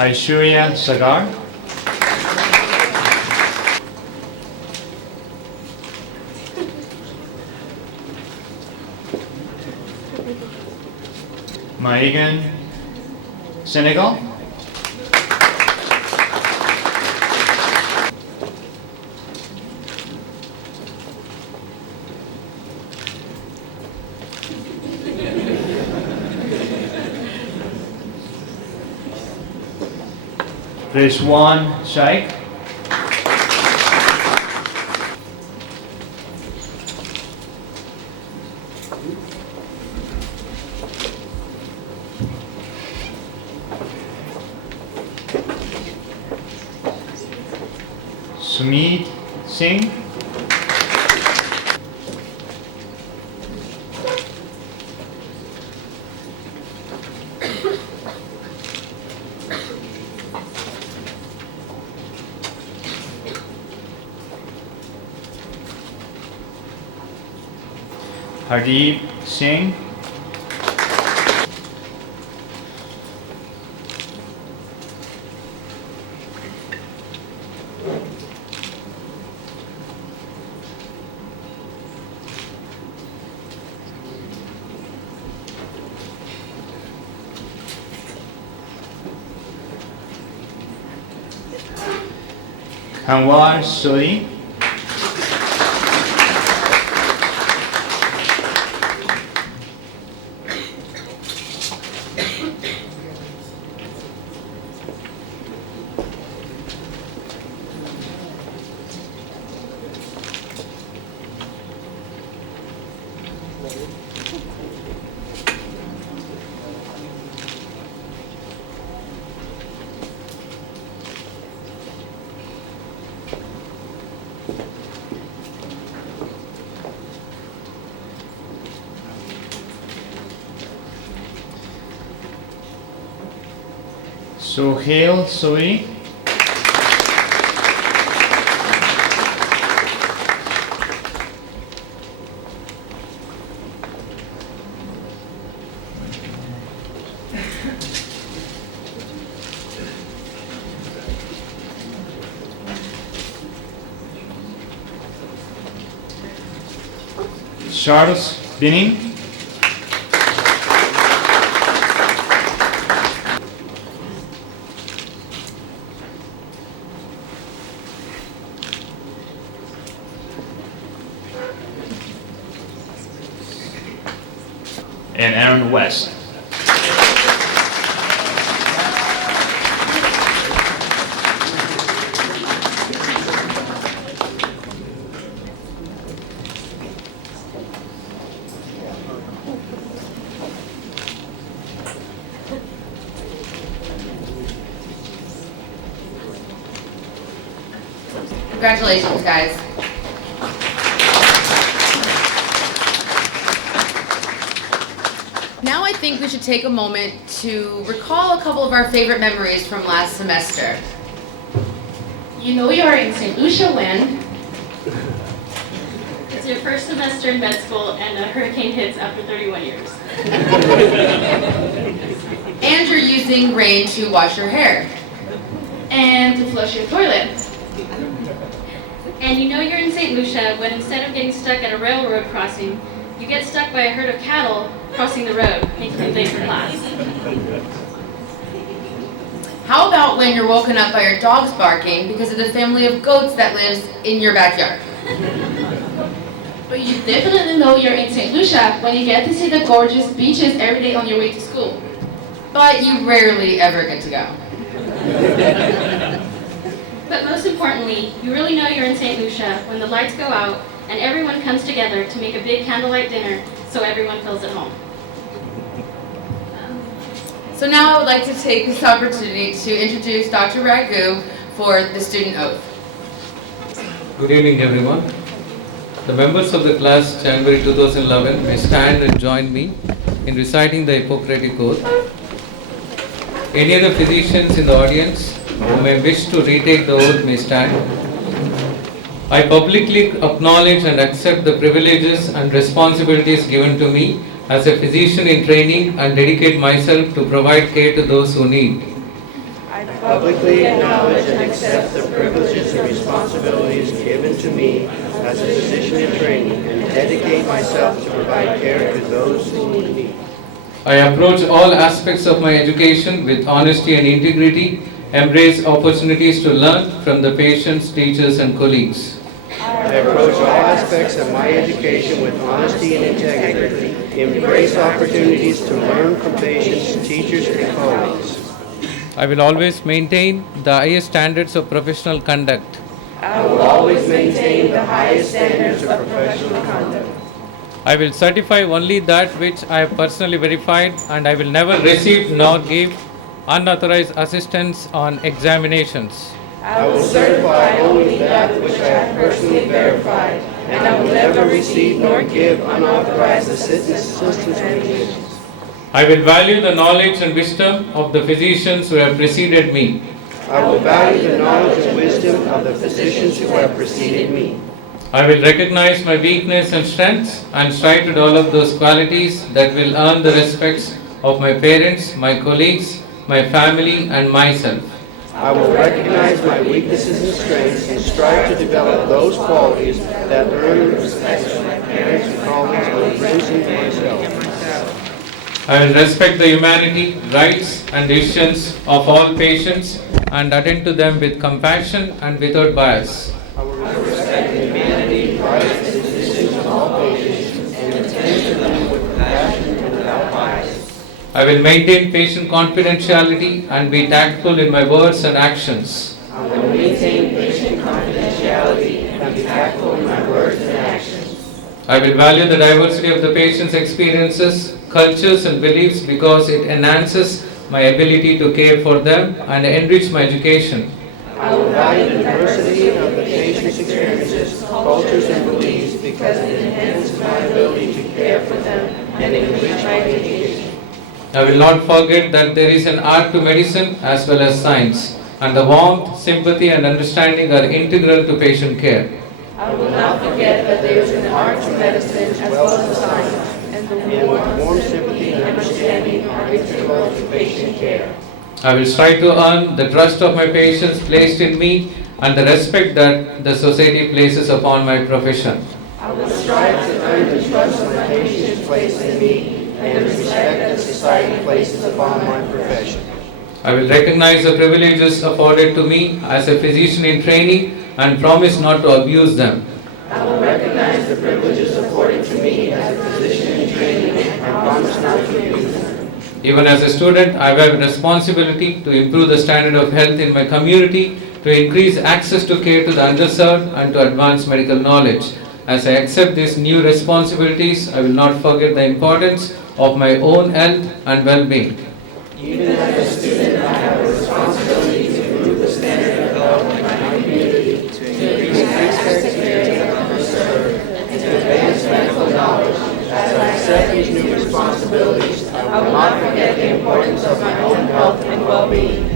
Aishwarya Sagar. Maegan, Senegal. Rizwan Shaikh. Sumit Singh. Hardeep Singh. Kanwar Suri. Sohail Suri. Charles Binning. And Aaron West. Congratulations, guys. Now I think we should take a moment to recall a couple of our favorite memories from last semester. You know you are in St. Lucia when it's your first semester in med school and a hurricane hits after 31 years. And you're using rain to wash your hair. And to flush your toilet. And you know you're in St. Lucia when instead of getting stuck at a railroad crossing, you get stuck by a herd of cattle crossing the road, making you late for class. How about when you're woken up by your dogs barking because of the family of goats that lives in your backyard? But you definitely know you're in St. Lucia when you get to see the gorgeous beaches every day on your way to school. But you rarely ever get to go. But most importantly, you really know you're in St. Lucia when the lights go out and everyone comes together to make a big candlelight dinner so everyone feels at home. So now I would like to take this opportunity to introduce Dr. Ragu for the student oath. Good evening, everyone. The members of the class January 2011 may stand and join me in reciting the Hippocratic Oath. Any other physicians in the audience who may wish to retake the oath may stand. I publicly acknowledge and accept the privileges and responsibilities given to me as a physician in training and dedicate myself to provide care to those who need. I publicly acknowledge and accept the privileges and responsibilities given to me as a physician in training and dedicate myself to provide care to those who need. I approach all aspects of my education with honesty and integrity, embrace opportunities to learn from the patients, teachers, and colleagues. I approach all aspects of my education with honesty and integrity, embrace opportunities to learn from patients, teachers, and colleagues. I will always maintain the highest standards of professional conduct. I will always maintain the highest standards of professional conduct. I will certify only that which I have personally verified, and I will never receive nor give unauthorized assistance on examinations. I will certify only that which I have personally verified, and I will never receive nor give unauthorized assistance. I will value the knowledge and wisdom of the physicians who have preceded me. I will value the knowledge and wisdom of the physicians who have preceded me. I will recognize my weakness and strengths and strive to develop those qualities that will earn the respects of my parents, my colleagues, my family, and myself. I will recognize my weaknesses and strengths and strive to develop those qualities that earn the respect of my parents and colleagues and friends and myself. I will respect the humanity, rights, and decisions of all patients and attend to them with compassion and without bias. I will respect the humanity, rights, and decisions of all patients and attend to them with compassion and without bias. I will maintain patient confidentiality and be tactful in my words and actions. I will maintain patient confidentiality and be tactful in my words and actions. I will value the diversity of the patient's experiences, cultures, and beliefs because it enhances my ability to care for them and enrich my education. I will value the diversity of the patient's experiences, cultures, and beliefs because it enhances my ability to care for them and enrich my education. I will not forget that there is an art to medicine as well as science, and the warmth, sympathy, and understanding are integral to patient care. I will not forget that there is an art to medicine as well as science, and the warm sympathy and understanding are integral to patient care. I will strive to earn the trust of my patients placed in me and the respect that the society places upon my profession. I will strive to earn the trust of my patients placed in me and the respect that society places upon my profession. I will recognize the privileges afforded to me as a physician in training and promise not to abuse them. I will recognize the privileges afforded to me as a physician in training and promise not to abuse them. Even as a student, I have a responsibility to improve the standard of health in my community, to increase access to care to the underserved, and to advance medical knowledge. As I accept these new responsibilities, I will not forget the importance of my own health and well-being. Even as a student, I have a responsibility to improve the standard of health in my community, to increase access to care to the underserved, and to advance medical knowledge. As I accept these new responsibilities, I will not forget the importance of my own health and well-being.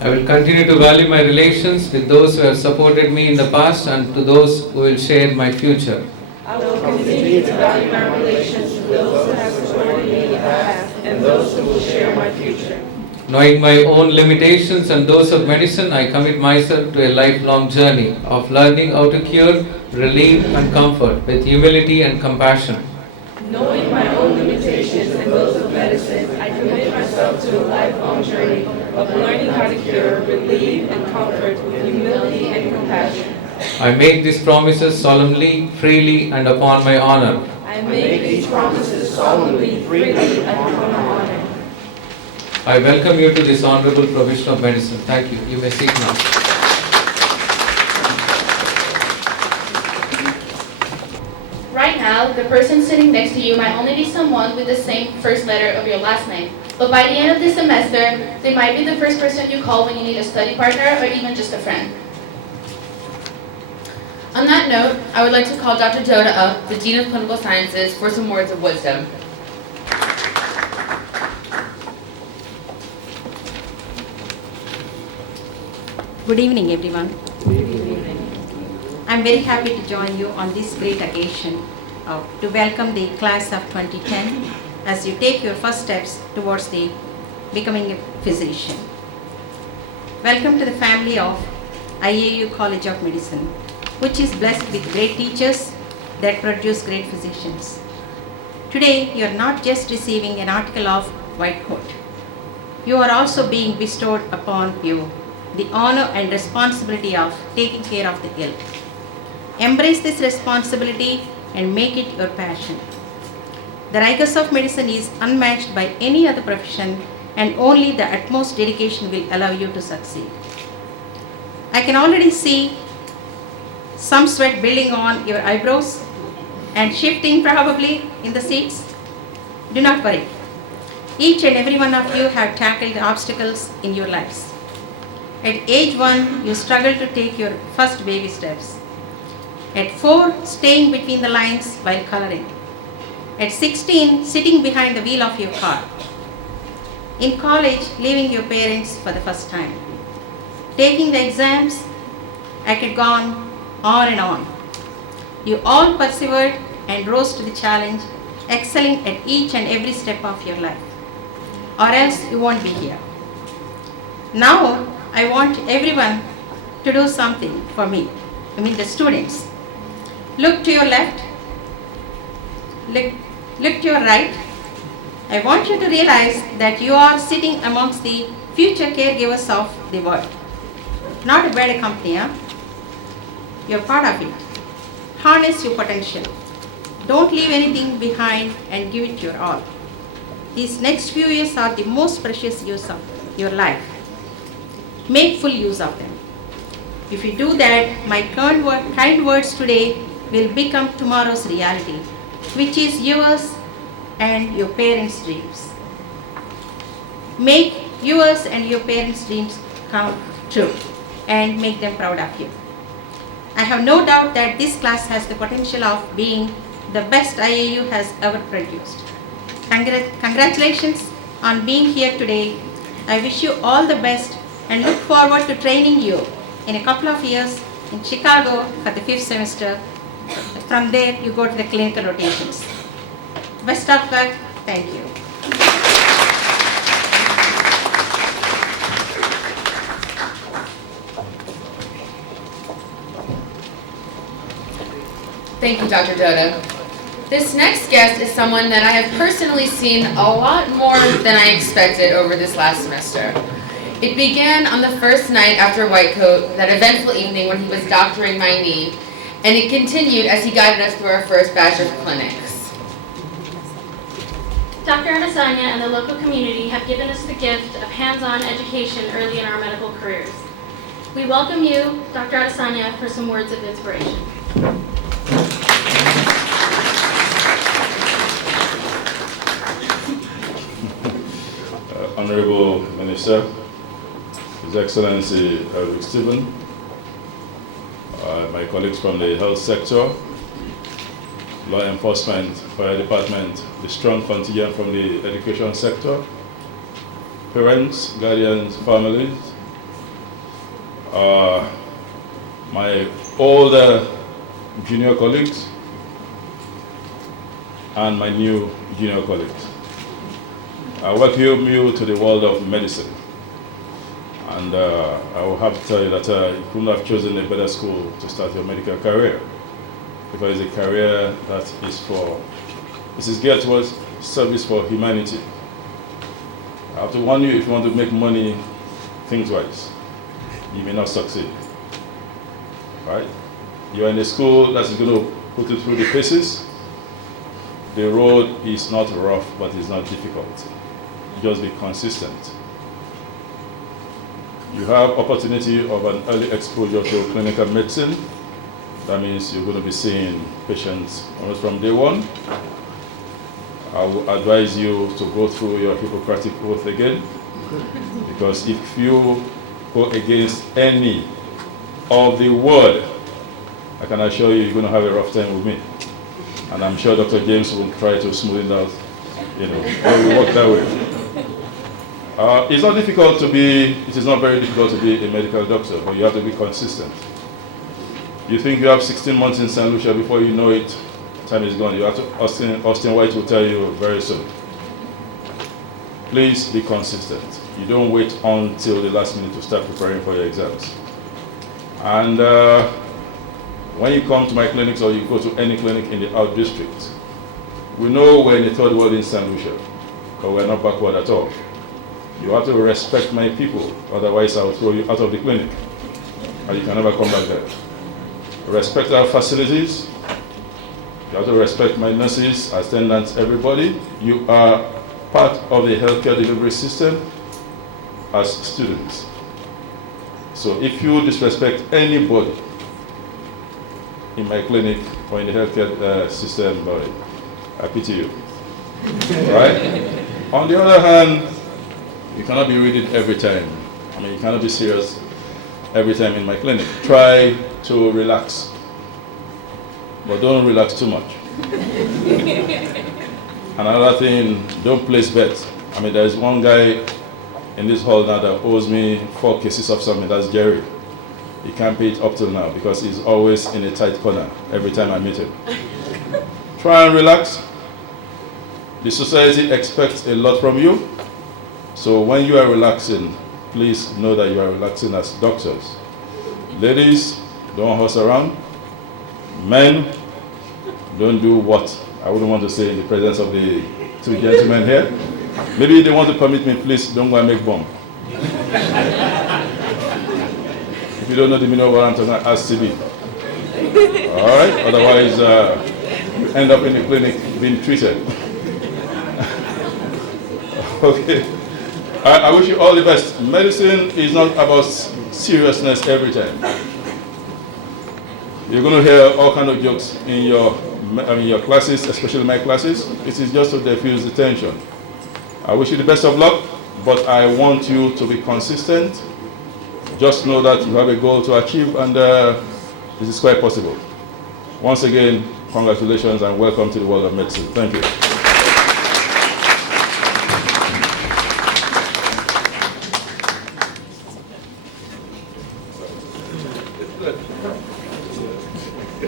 I will continue to value my relations with those who have supported me in the past and to those who will share my future. I will continue to value my relations with those who have supported me in the past and those who will share my future. Knowing my own limitations and those of medicine, I commit myself to a lifelong journey of learning how to cure, relieve, and comfort with humility and compassion. Knowing my own limitations and those of medicine, I commit myself to a lifelong journey of learning how to cure, relieve, and comfort with humility and compassion. I make these promises solemnly, freely, and upon my honor. I make these promises solemnly, freely, and upon my honor. I welcome you to this honorable profession of medicine. Thank you. You may seat now. Right now, the person sitting next to you might only be someone with the same first letter of your last name. But by the end of the semester, they might be the first person you call when you need a study partner or even just a friend. On that note, I would like to call Dr. Doda up, the Dean of Clinical Sciences, for some words of wisdom. Good evening, everyone. I'm very happy to join you on this great occasion to welcome the class of 2010 as you take your first steps towards the becoming a physician. Welcome to the family of IAU College of Medicine, which is blessed with great teachers that produce great physicians. Today, you are not just receiving an article of white coat. You are also being bestowed upon you the honor and responsibility of taking care of the ill. Embrace this responsibility and make it your passion. The rigors of medicine is unmatched by any other profession, and only the utmost dedication will allow you to succeed. I can already see some sweat building on your eyebrows and shifting probably in the seats. Do not worry. Each and every one of you have tackled the obstacles in your lives. At age 1, you struggle to take your first baby steps. At 4, staying between the lines while coloring. At 16, sitting behind the wheel of your car. In college, leaving your parents for the first time. Taking the exams. I could go on and on. You all persevered and rose to the challenge, excelling at each and every step of your life. Or else you won't be here. Now, I want everyone to do something for me. The students. Look to your left. Look to your right. I want you to realize that you are sitting amongst the future caregivers of the world. Not a bad company, huh? You're part of it. Harness your potential. Don't leave anything behind and give it your all. These next few years are the most precious years of your life. Make full use of them. If you do that, my kind words today will become tomorrow's reality, which is yours and your parents' dreams. Make yours and your parents' dreams come true and make them proud of you. I have no doubt that this class has the potential of being the best IAU has ever produced. Congratulations on being here today. I wish you all the best and look forward to training you in a couple of years in Chicago for the 5th semester. From there, you go to the clinical rotations. Best of luck. Thank you. Thank you, Dr. Doda. This next guest is someone that I have personally seen a lot more than I expected over this last semester. It began on the first night after White Coat, that eventful evening when he was doctoring my knee, and it continued as he guided us through our first batch of clinics. Dr. Adesanya and the local community have given us the gift of hands-on education early in our medical careers. We welcome you, Dr. Adesanya, for some words of inspiration. Honorable Minister, His Excellency Eldridge Stephens, my colleagues from the health sector, law enforcement, fire department, the strong contingent from the education sector, parents, guardians, families, my older junior colleagues, and my new junior colleagues. I welcome you to the world of medicine. And I will have to tell you that you couldn't have chosen a better school to start your medical career, because it's a career that is geared towards service for humanity. I have to warn you, if you want to make money things-wise, you may not succeed. Right? You're in a school that's going to put you through the paces. The road is not rough, but it's not difficult. Just be consistent. You have opportunity of an early exposure to clinical medicine. That means you're going to be seeing patients almost from day one. I will advise you to go through your Hippocratic Oath again, because if you go against any of the word, I can assure you, you're going to have a rough time with me. And I'm sure Dr. James will try to smooth it out, but we work that way. It is not very difficult to be a medical doctor, but you have to be consistent. You think you have 16 months in St. Lucia, before you know it, time is gone. You have to, Austin White will tell you very soon. Please be consistent. You don't wait until the last minute to start preparing for your exams. And when you come to my clinics or you go to any clinic in the out district, we know we're in the third world in St. Lucia, but we're not backward at all. You have to respect my people, otherwise I'll throw you out of the clinic and you can never come back there. Respect our facilities. You have to respect my nurses, attendants, everybody. You are part of the healthcare delivery system as students. So if you disrespect anybody in my clinic or in the healthcare system, I pity you. Right? On the other hand, you cannot be reading every time. You cannot be serious every time in my clinic. Try to relax, but don't relax too much. Another thing, don't place bets. There's one guy in this hall now that owes me 4 cases of something. That's Jerry. He can't pay it up till now because he's always in a tight corner every time I meet him. Try and relax. The society expects a lot from you. So when you are relaxing, please know that you are relaxing as doctors. Ladies, don't horse around. Men, don't do what I wouldn't want to say in the presence of the 2 gentlemen here. Maybe they want to permit me, please don't go and make bomb. If you don't know the meaning of what I'm talking about, ask CB. All right? Otherwise, you end up in the clinic being treated. Okay. I wish you all the best. Medicine is not about seriousness every time. You're going to hear all kinds of jokes in your classes, especially my classes. It is just to diffuse the tension. I wish you the best of luck, but I want you to be consistent. Just know that you have a goal to achieve, and this is quite possible. Once again, congratulations and welcome to the world of medicine. Thank you.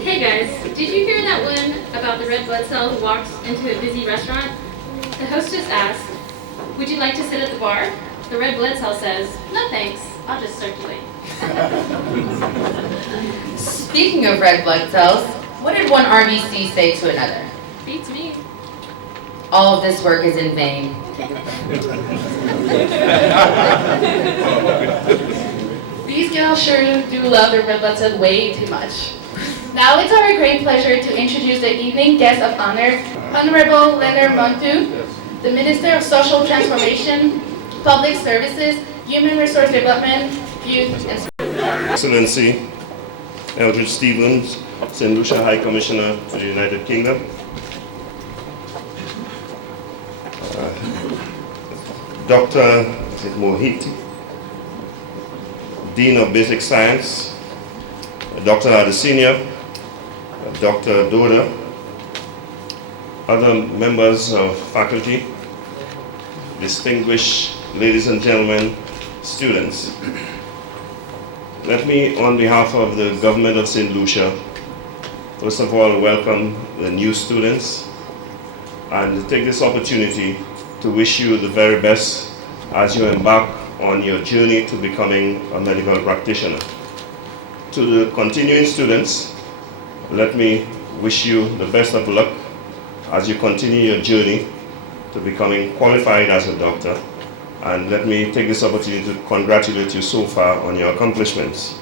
Hey guys, did you hear that one about the red blood cell who walks into a busy restaurant? The hostess asked, "Would you like to sit at the bar?" The red blood cell says, "No thanks, I'll just circulate." Speaking of red blood cells, what did one RBC say to another? Beats me. All of this work is in vain. These gals sure do love their red blood cells way too much. Now it's our great pleasure to introduce the evening guest of honor, Honorable Leonard Montoute, the Minister of Social Transformation, Public Services, Human Resource Development, Youth, and Excellency Eldridge Stephens, St. Lucia High Commissioner for the United Kingdom, Dr. Mohiti, Dean of Basic Science, Dr. Adesina, Dr. Doda, other members of faculty, distinguished ladies and gentlemen, students. Let me, on behalf of the government of St. Lucia, first of all welcome the new students and take this opportunity to wish you the very best as you embark on your journey to becoming a medical practitioner. To the continuing students, let me wish you the best of luck as you continue your journey to becoming qualified as a doctor. And let me take this opportunity to congratulate you so far on your accomplishments.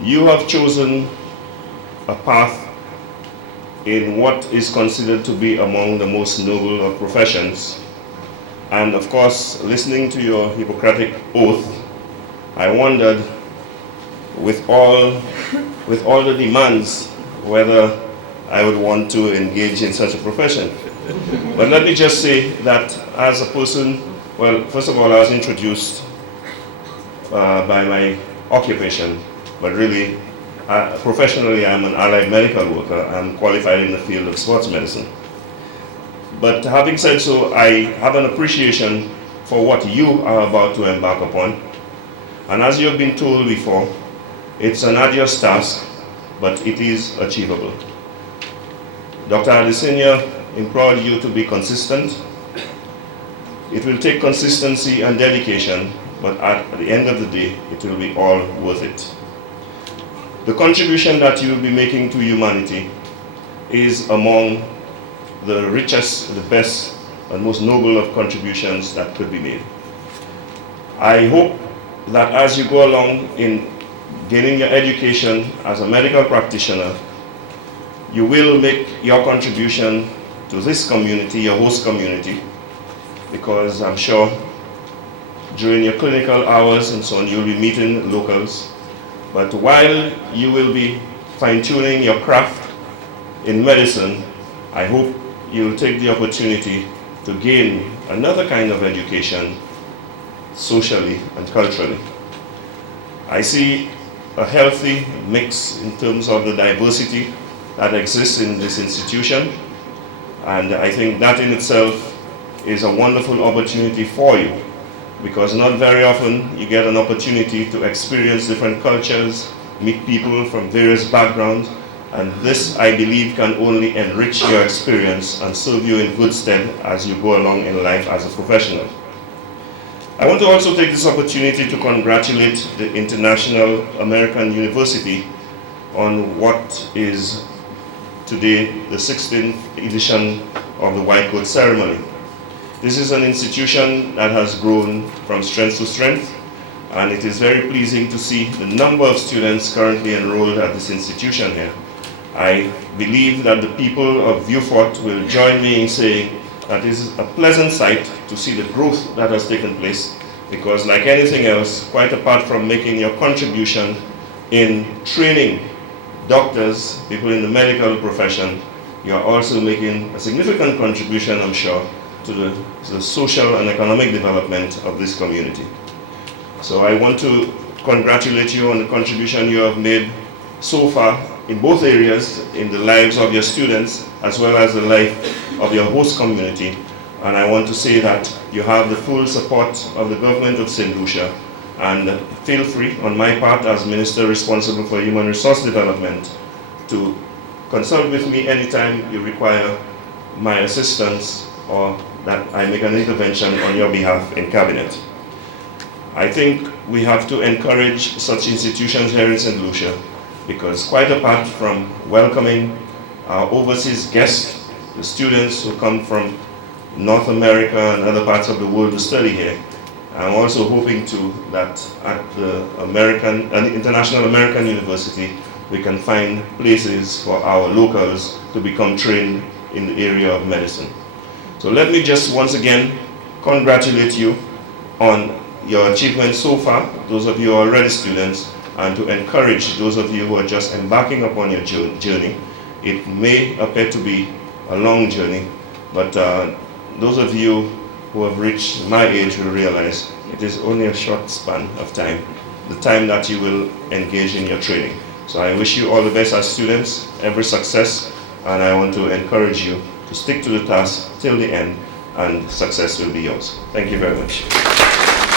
You have chosen a path in what is considered to be among the most noble of professions. And of course, listening to your Hippocratic Oath, I wondered, with all with all the demands whether I would want to engage in such a profession. But let me just say that as a person, well, first of all, I was introduced by my occupation, but really, professionally, I'm an allied medical worker. I'm qualified in the field of sports medicine. But having said so, I have an appreciation for what you are about to embark upon. And as you have been told before, it's an arduous task, but it is achievable. Dr. Adesina implored you to be consistent. It will take consistency and dedication, but at the end of the day, it will be all worth it. The contribution that you will be making to humanity is among the richest, the best, and most noble of contributions that could be made. I hope that as you go along in gaining your education as a medical practitioner, you will make your contribution to this community, your host community, because I'm sure during your clinical hours and so on, you'll be meeting locals. But while you will be fine-tuning your craft in medicine, I hope you'll take the opportunity to gain another kind of education socially and culturally. I see a healthy mix in terms of the diversity that exists in this institution, and I think that in itself is a wonderful opportunity for you, because not very often you get an opportunity to experience different cultures, meet people from various backgrounds, and this, I believe, can only enrich your experience and serve you in good stead as you go along in life as a professional. I want to also take this opportunity to congratulate the International American University on what is today the 16th edition of the White Coat Ceremony. This is an institution that has grown from strength to strength, and it is very pleasing to see the number of students currently enrolled at this institution here. I believe that the people of Vieux-Fort will join me in saying that it is a pleasant sight to see the growth that has taken place, because like anything else, quite apart from making your contribution in training doctors, people in the medical profession, you are also making a significant contribution, I'm sure, to the social and economic development of this community. So I want to congratulate you on the contribution you have made so far in both areas, in the lives of your students as well as the life of your host community. And I want to say that you have the full support of the government of St. Lucia, and feel free on my part as Minister responsible for Human Resource Development to consult with me anytime you require my assistance or that I make an intervention on your behalf in Cabinet. I think we have to encourage such institutions here in St. Lucia, because quite apart from welcoming our overseas guests, the students who come from North America and other parts of the world to study here, I'm also hoping that at the International American University, we can find places for our locals to become trained in the area of medicine. So let me just once again congratulate you on your achievements so far, those of you who are already students, and to encourage those of you who are just embarking upon your journey. It may appear to be a long journey, but those of you who have reached my age will realize it is only a short span of time, the time that you will engage in your training. So I wish you all the best as students, every success, and I want to encourage you to stick to the task till the end, and success will be yours. Thank you very much.